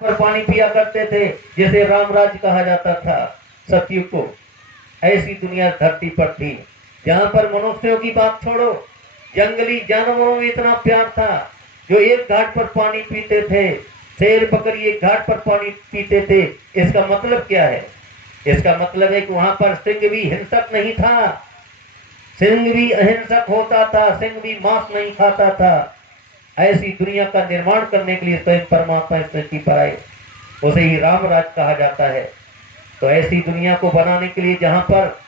पर पानी पिया करते थे जिसे रामराज कहा जाता था सतयुग को। ऐसी दुनिया धरती पर थी जहां पर मनुष्यों की बात छोड़ो, जंगली जानवरों में इतना प्यार था जो एक घाट पर पानी पीते थे। शेर बकरी एक घाट पर पानी पीते थे। इसका मतलब क्या है? इसका मतलब है कि वहां पर सिंह भी हिंसक नहीं था, सिंह भी अहिंसक होता था, सिंह भी मांस नहीं खाता था। ऐसी दुनिया का निर्माण करने के लिए स्वयं परमात्मा इस धरती पर आए, उसे ही रामराज कहा जाता है। तो ऐसी दुनिया को बनाने के लिए जहां पर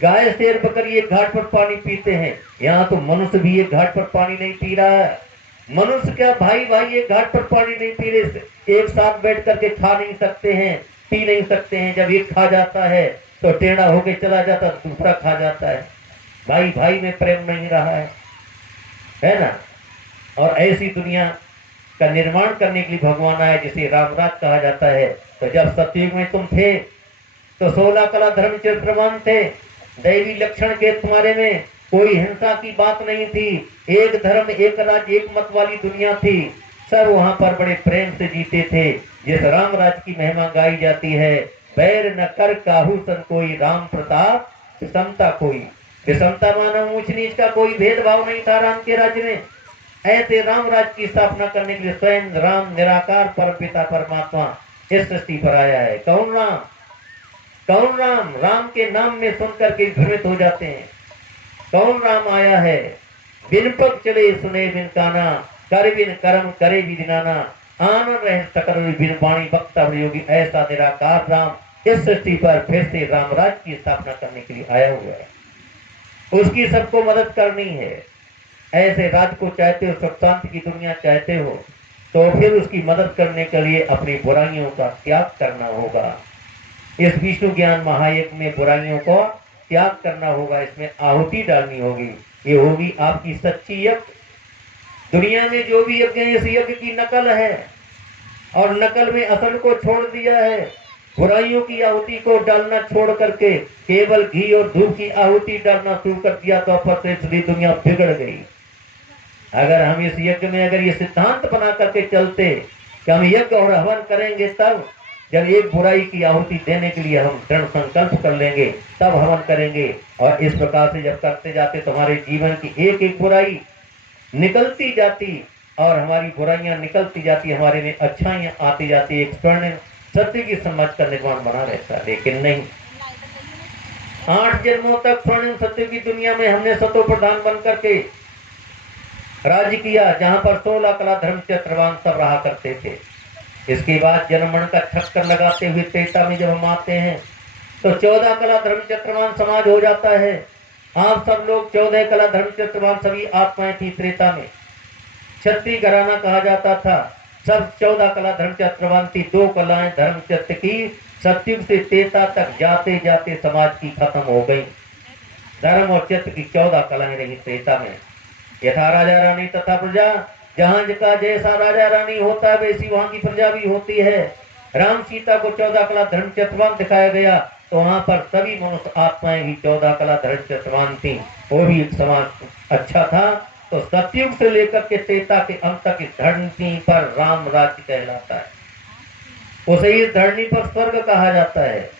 गाय शेर बकरी एक घाट पर पानी पीते हैं, यहाँ तो मनुष्य भी एक घाट पर पानी नहीं पी रहा है। मनुष्य क्या, भाई भाई एक घाट पर पानी नहीं पी रहे, एक साथ बैठ करके खा नहीं सकते हैं, पी नहीं सकते हैं। जब एक खा जाता है तो टेढ़ा होके चला जाता, दूसरा खा जाता है। भाई भाई में प्रेम नहीं रहा है ना। और ऐसी दुनिया का निर्माण करने के लिए भगवान आए, जिसे रामराज कहा जाता है। तो जब सतयुग में तुम थे तो 16 कला धर्म चरित्रवान थे, दैवी लक्षण के तुम्हारे में कोई हिंसा की बात नहीं थी। एक धर्म एक राज्य एक मत वाली दुनिया थी। सब वहां पर बड़े प्रेम से जीते थे। जिस रामराज की महिमा गाई जाती है, बैर न कर काहू सन कोई, राम प्रताप विषमता कोई। विषमता माना ऊंच नीच का कोई भेदभाव नहीं था राम के राज्य में। ऐसे रामराज की स्थापना करने के लिए स्वयं राम निराकार परमपिता परमात्मा इस सृष्टि पर आया है। कौन राम? कौन राम? राम के नाम में सुनकर के भ्रमित हो जाते हैं। कौन राम आया है? बिन पग चले सुने बिन काना, कर बिन कर्म करे विधि नाना, आन रहे सकल बिन वाणी वक्ता योगी। ऐसा निराकार राम इस सृष्टि पर फिर से रामराज की स्थापना करने के लिए आया हुआ है। उसकी सबको मदद करनी है। ऐसे राज को चाहते हो, सुख शांति की दुनिया चाहते हो, तो फिर उसकी मदद करने के लिए अपनी बुराइयों का त्याग करना होगा। इस विष्णु ज्ञान महायज्ञ में बुराइयों को त्याग करना होगा, इसमें आहुति डालनी होगी। ये होगी आपकी सच्ची यज्ञ। दुनिया में जो भी यज्ञ है, इस यज्ञ की नकल है, और नकल में असल को छोड़ दिया है। बुराइयों की आहुति को डालना छोड़ करके केवल घी और धूप की आहुति डालना शुरू कर दिया, तो अपनी दुनिया बिगड़ गई। अगर हम इस यज्ञ में अगर ये सिद्धांत बना करके चलते कि हम यज्ञ और हवन करेंगे, तब जब एक बुराई की आहुति देने के लिए हम दृढ़ संकल्प कर लेंगे, तब हवन करेंगे। और इस प्रकार से जब करते जाते तो हमारे जीवन की एक एक बुराई निकलती जाती, और हमारी बुराइयां निकलती जाती, हमारे में अच्छाइयां आती जाती, एक स्वर्ण सत्य की समाज का निर्माण बना रहता। लेकिन नहीं, 8 जन्मों तक स्वर्ण सत्य की दुनिया में हमने सतो प्रधान बन करके राज्य किया, जहां पर 16 कला धर्म चरित्रवान सब रहा करते थे। इसके बाद जनमण का चक्कर लगाते हुए त्रेता में जब हम आते हैं तो 14 कला धर्म चरित्रवान समाज हो जाता है। आप सब लोग 14 कला धर्म चरित्रवान सभी आत्माएं थी त्रेता में। क्षत्रिय घराना कहा जाता था। सब 14 कला धर्म चरित्रवान थी। 2 कलाएं धर्म चरित्र की सतयुग से त्रेता तक जाते जाते समाज की खत्म हो गई। धर्म और चित्त की 14 कलाएं रही त्रेता में। यथा राजा रानी तथा प्रजा, जहां का जैसा राजा रानी होता है वैसी वहां की प्रजा भी होती है। राम सीता को 14 कला धर्म चरित्रवान दिखाया गया, तो वहां पर सभी मनुष्य आत्माएं भी 14 कला धर्म चरित्रवान थी। वो भी एक समाज अच्छा था। तो सतयुग से लेकर के त्रेता के अंत तक इस धरती पर राम राज्य कहलाता है। उसे इस धरती पर स्वर्ग कहा जाता है।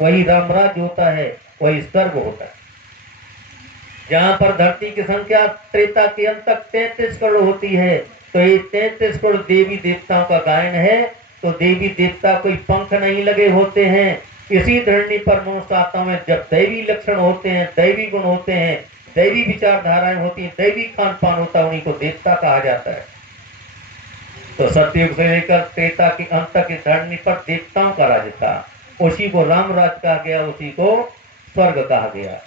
वही राम राज्य होता है, वही स्वर्ग होता है। जहां पर धरती की संख्या त्रेता के अंत तक 33 करोड़ होती है, तो ये 33 करोड़ देवी देवताओं का गायन है। तो देवी देवता कोई पंख नहीं लगे होते हैं। इसी धरती पर मनुष्य आत्मा में जब दैवी लक्षण होते हैं, दैवी गुण होते हैं, दैवी विचारधाराएं होती हैं, दैवी खान पान होता है, उन्हीं को देवता कहा जाता है। तो सतयुग से लेकर त्रेता के अंत तक इस धरती पर देवताओं का राज्य था। उसी को राम राज कहा गया, उसी को स्वर्ग कहा गया।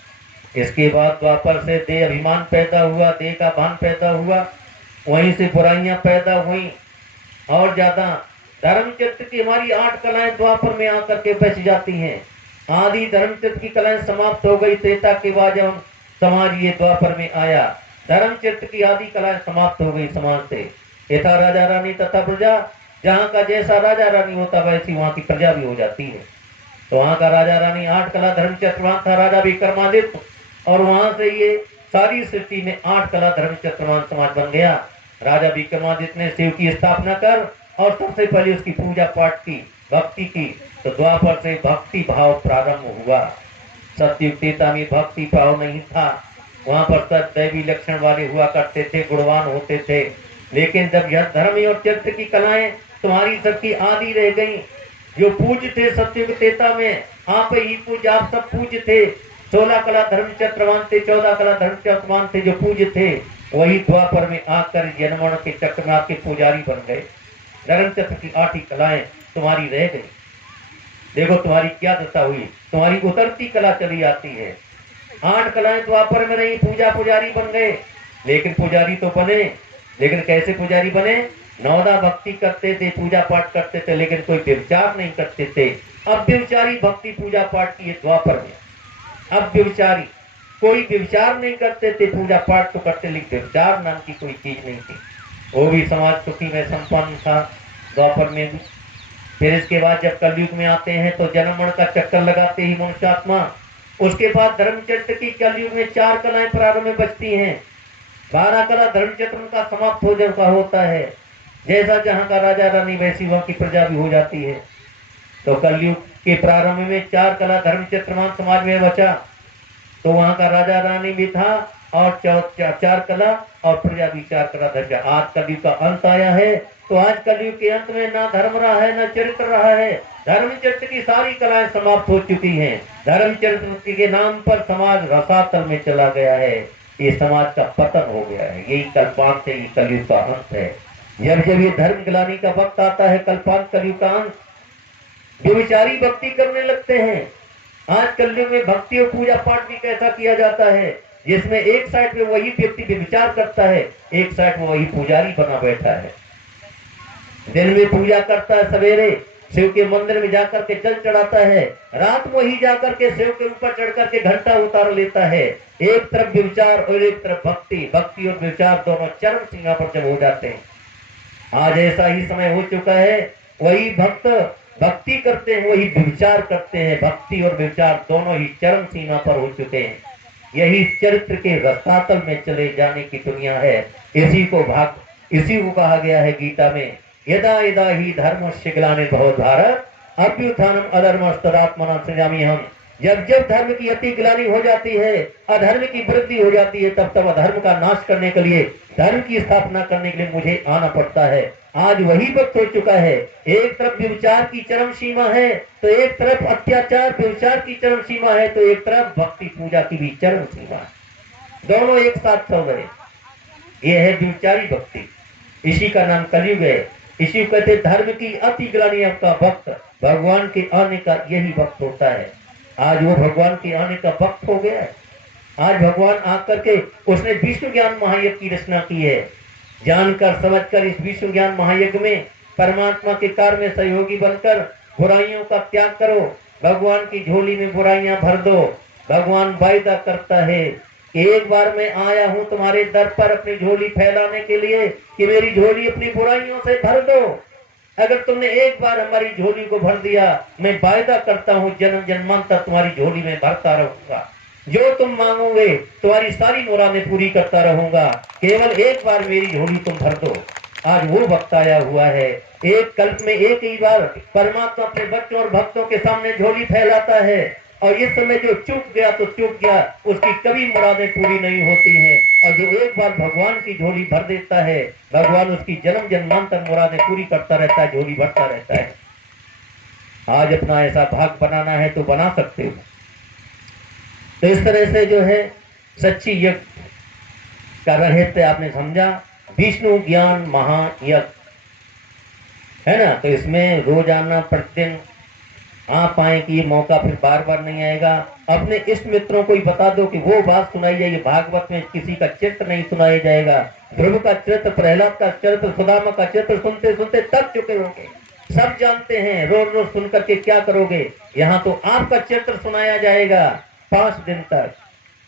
इसके बाद द्वापर से देह अभिमान पैदा हुआ, देह का भान पैदा हुआ, वहीं से बुराइयां पैदा हुई और ज्यादा। धर्मचरित्र की हमारी 8 कलाएं द्वापर में आकर के बच जाती हैं। आदि धर्मचरित्र की कलाएं समाप्त हो गई त्रेता के बाद, जब समाज ये द्वापर में आया, धर्मचरित्र की आदि कलाएं समाप्त हो गई समाज से। यथा राजा रानी तथा प्रजा, जहाँ का जैसा राजा रानी होता वैसी वहां की प्रजा भी हो जाती है। तो वहां का राजा रानी 8 कला धर्म चरित्रवान था, राजा विक्रमादित्य, और वहां से ये सारी सृष्टि में 8 कला धर्म चरित्रवान समाज बन गया। राजा विक्रमादित्य ने शिव की स्थापना कर और सबसे पहले उसकी पूजा पाठ की, भक्ति की। तो द्वापर से भक्ति भाव प्रारंभ हुआ। सतयुग त्रेता में भक्ति भाव नहीं था, वहां पर सब दैवी लक्षण वाले हुआ करते थे, गुणवान होते थे। लेकिन जब यह धर्म और चरित्र की कलाएं तुम्हारी सबकी आदि रह गई, जो पूज थे सतयुग त्रेता में आप ही पूज, आप सब पूज थे। 16 कला धर्म चक्रवान थे, 14 कला धर्म चक्रवान थे जो पूज थे, वही द्वापर में आकर जनमण के चक्रनाथ के पुजारी बन गए। धर्म चक्र की 8 ही कलाएं तुम्हारी रह गई। देखो तुम्हारी क्या दशा हुई, तुम्हारी उतरती कला चली आती है। 8 कलाएं द्वापर में नहीं, पूजा पुजारी बन गए। लेकिन पुजारी तो बने, लेकिन कैसे पुजारी बने? नवदा भक्ति करते थे, पूजा पाठ करते थे, लेकिन कोई व्यभिचार नहीं करते थे। अब व्यभिचारी भक्ति पूजा पाठ की द्वापर में। अब व्यभिचारी कोई व्यभिचार नहीं करते थे, पूजा पाठ तो करते, लेकिन व्यभिचार नाम की कोई चीज नहीं थी। वो भी समाज सुखी में संपन्न था द्वापर में भी। फिर इसके बाद जब कलयुग में आते हैं तो जन्म का चक्कर लगाते ही मनुष्यात्मा, उसके बाद धर्मचक्र की कलयुग में 4 कलाएं प्रारंभ में बचती हैं। 12 कला धर्मचक्र का समाप्त हो जाता होता है। जैसा जहाँ का राजा रानी वैसी वहाँ की प्रजा भी हो जाती है। तो कलयुग के प्रारंभ में 4 कला धर्मचक्रमान समाज में बचा, तो वहाँ का राजा रानी भी था और 4 कला और प्रजा भी 4 कला धर्म। आज कलयुग का अंत आया है, तो आज कलयुग के अंत में ना धर्म रहा है ना चरित्र रहा है। धर्म चरित्र की सारी कलाएं समाप्त हो चुकी हैं। धर्म चरित्र के नाम पर समाज रसातल में चला गया है। ये समाज का पतन हो गया है। यही कल्पांत से ही कलयुग का अंत है। जब जब ये धर्म गिलानी का वक्त आता है, कल्पांत कलयुग का अंत, जो विचारी भक्ति करने लगते हैं। आज कलयुग में भक्ति और पूजा पाठ भी कैसा किया जाता है, जिसमें एक साइड में वही व्यक्ति भी विचार करता है, एक साइड में वही पुजारी बना बैठा है। दिन में पूजा करता है, सवेरे शिव के मंदिर में जाकर के जल चढ़ाता है, रात में ही जाकर के शिव के ऊपर चढ़ करके घंटा उतार लेता है। एक तरफ विचार और एक तरफ भक्ति, भक्ति और विचार दोनों चरम सीमा पर जब हो जाते हैं। आज ऐसा ही समय हो चुका है, वही भक्त भक्ति करते हैं, वही विचार करते हैं। भक्ति और विचार दोनों ही चरम सीमा पर हो चुके हैं। यही चरित्र के रसातल में चले जाने की दुनिया है। इसी को कहा गया है गीता में, यदा यदा ही धर्मस्य ग्लानिर्भवति भारत अभ्युत्थानम् अधर्मस्तदात्मना सृजामि हम। जब जब धर्म की अति ग्लानि हो जाती है, अधर्म की वृद्धि हो जाती है, तब तब अधर्म का नाश करने के लिए, धर्म की स्थापना करने के लिए मुझे आना पड़ता है। आज वही वक्त हो चुका है। एक तरफ व्यभिचार की चरम सीमा है, तो एक तरफ अत्याचार व्यभिचार की चरम सीमा है, तो एक तरफ भक्ति पूजा की भी चरम सीमा है। दोनों एक साथ चल रहे। यह है व्यभिचारी भक्ति। इसी का नाम कलयुग है। इसी को कहते धर्म की अति ग्लानि का वक्त, भगवान के आने का यही वक्त होता है। आज वो भगवान के आने का वक्त हो गया है। आज भगवान आकर के उसने विश्व ज्ञान महायज्ञ की रचना की है। जानकर समझकर इस विश्व ज्ञान महायज्ञ में परमात्मा के कार्य में सहयोगी बनकर बुराइयों का त्याग करो। भगवान की झोली में बुराइयां भर दो। भगवान वायदा करता है, एक बार मैं आया हूं तुम्हारे दर पर अपनी झोली फैलाने के लिए कि मेरी झोली अपनी बुराइयों से भर दो। अगर तुमने एक बार हमारी झोली को भर दिया, मैं वायदा करता हूं जन्म जन्मांतर तुम्हारी झोली में भरता रहूंगा। जो तुम मांगोगे तुम्हारी सारी मुरादें पूरी करता रहूंगा। केवल एक बार मेरी झोली तुम भर दो। आज वो वक्त आया हुआ है। एक कल्प में एक ही बार परमात्मा अपने बच्चों और भक्तों के सामने झोली फैलाता है, और इस समय जो चूक गया तो चूक गया, उसकी कभी मुरादें पूरी नहीं होती हैं। और जो एक बार भगवान की झोली भर देता है, भगवान उसकी जन्म जन्मांतर मुरादें पूरी करता रहता है, झोली भरता रहता है। आज अपना ऐसा भाग बनाना है तो बना सकते हो। तो इस तरह से जो है सच्ची यज्ञ का रहस्य आपने समझा। विष्णु ज्ञान महायज्ञ है ना। तो इसमें रोजाना प्रतिदिन आप आए कि ये मौका फिर बार बार नहीं आएगा। अपने इष्ट मित्रों को ही बता दो कि वो बात सुनाई जाएगी। भागवत में किसी का चरित्र नहीं सुनाया जाएगा। ध्रुव का चरित्र, प्रहलाद का चरित्र, सुदामा का चरित्र सुनते सुनते थक चुके होंगे। सब जानते हैं रोज रोज सुन करके क्या करोगे। यहाँ तो आपका चरित्र सुनाया जाएगा 5 दिन तक।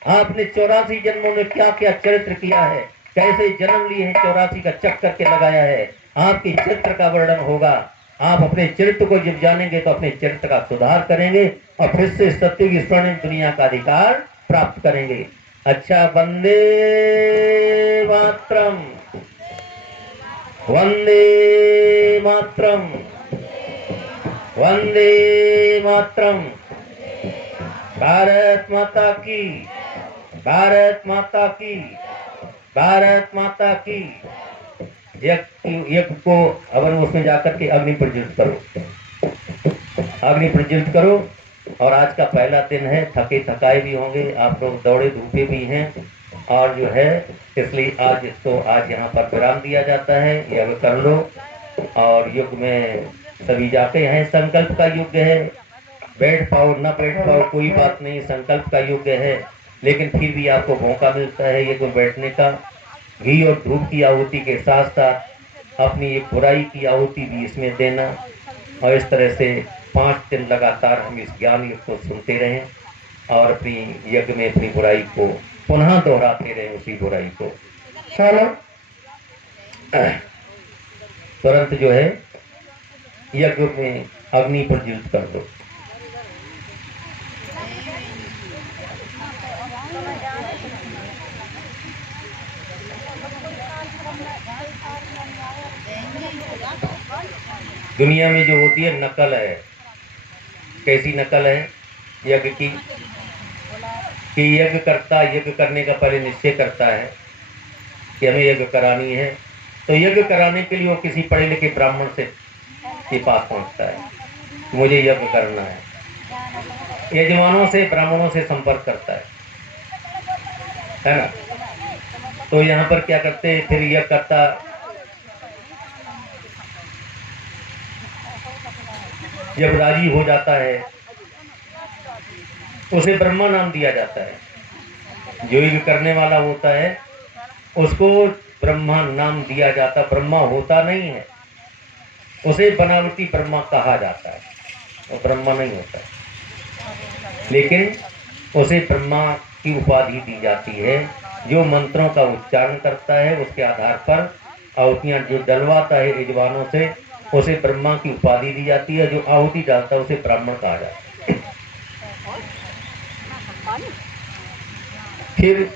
आपने 84 जन्मों में क्या क्या चरित्र किया है, कैसे जन्म लिए हैं, 84 का चक्कर के लगाया है, आपके चरित्र का वर्णन होगा। आप अपने चरित्र को जब जानेंगे तो अपने चरित्र का सुधार करेंगे और फिर से सत्य की स्वर्णिम दुनिया का अधिकार प्राप्त करेंगे। अच्छा, वंदे मातरम। वंदे मातरम, वंदे मातरम। भारत माता की, भारत माता की, भारत माता की। यज्ञ को हवन उसमें जाकर के अग्नि प्रज्वलित करो, अग्नि प्रज्वलित करो। और आज का पहला दिन है, थके थकाए भी होंगे आप लोग, दौड़े धूपे भी हैं, और जो है इसलिए आज इसको आज यहाँ पर विराम दिया जाता है। यज्ञ कर लो। और युग में सभी जाते हैं, संकल्प का युग है, बैठ पाओ न बैठ पाओ कोई बात नहीं, संकल्प का युग है, लेकिन फिर भी आपको मौका मिलता है ये को बैठने का। घी और धूप की आहुति के साथ साथ अपनी एक बुराई की आहुति भी इसमें देना, और इस तरह से 5 दिन लगातार हम इस ज्ञान युग को सुनते रहें और अपनी यज्ञ में अपनी बुराई को पुनः दोहराते रहें, उसी बुराई को। चलो तुरंत जो है यज्ञ में अग्नि प्रज्वलित कर दो। दुनिया में जो होती है नकल है, कैसी नकल है यज्ञ की, कि यज्ञ करता, यज्ञ करने का पहले निश्चय करता है कि हमें यज्ञ करानी है, तो यज्ञ कराने के लिए वो किसी पढ़े लिखे ब्राह्मण से के पास पहुंचता है, मुझे यज्ञ करना है। यजमानों से, ब्राह्मणों से संपर्क करता है ना। तो यहाँ पर क्या करते, फिर यज्ञ करता, जब राजी हो जाता है उसे ब्रह्मा नाम दिया जाता है। जो यज्ञ करने वाला होता है उसको ब्रह्मा नाम दिया जाता, ब्रह्मा होता नहीं है, उसे बनावटी ब्रह्मा कहा जाता है, वो ब्रह्मा नहीं होता है, लेकिन उसे ब्रह्मा की उपाधि दी जाती है। जो मंत्रों का उच्चारण करता है उसके आधार पर आहुतियां जो डलवाता है यजमानों से, उसे ब्रह्मा की उपाधि दी जाती है। जो आहुति डालता है उसे ब्राह्मण कहा जाता है। फिर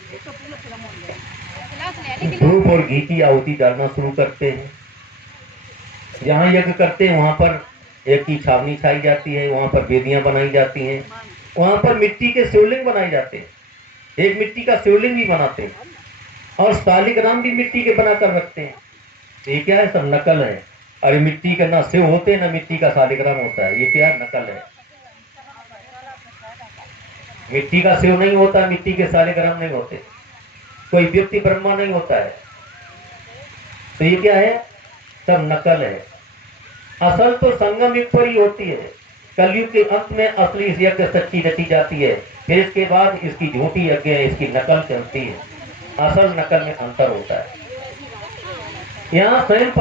धूप और घी की आहुति डालना शुरू करते हैं। जहाँ यज्ञ करते हैं वहां पर एक की छावनी छाई जाती है, वहां पर वेदियां बनाई जाती हैं, वहां पर मिट्टी के शिवलिंग बनाए जाते हैं, एक मिट्टी का शिवलिंग भी बनाते हैं, और शालिग्राम भी मिट्टी के बनाकर रखते हैं। ये क्या है, सब नकल है। अरे मिट्टी का ना शिव होते ना मिट्टी का शालिग्राम होता है, ये क्या नकल है। मिट्टी का शिव नहीं होता, मिट्टी के शालिग्राम नहीं होते, कोई व्यक्ति ब्रह्मा नहीं होता है। तो ये क्या है, सब नकल है। असल तो संगम युग पर ही होती है। कलयुग के अंत में असली यज्ञ सच्ची रची जाती है, फिर इसके बाद इसकी झूठी यज्ञ है, इसकी नकल चलती है। असल नकल में अंतर होता है। यहाँ स्वयं